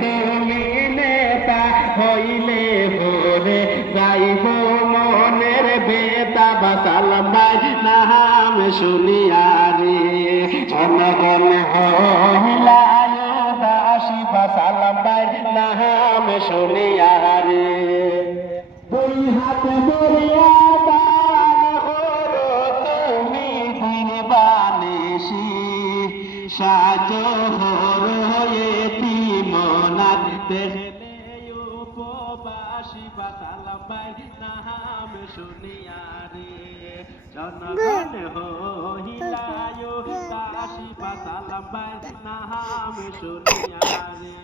তুমি নেতা হইলে ভোরে যাইব মনের বেতা বাসালাম ভাই নাম শুনিয়া রে জনগণ হইলায় দাসী বাসালাম ভাই নাম শুনিয়া রে দুই হাতে ধরিয়া দান করো তুমি দিন বানিসি সাজ মনাত দেখলে উপবাসী বাসালাম ভাই নাম শুনিয়া রে জনগণ হইলায় দাসী বাসালাম ভাই নাম শুনিয়া রে।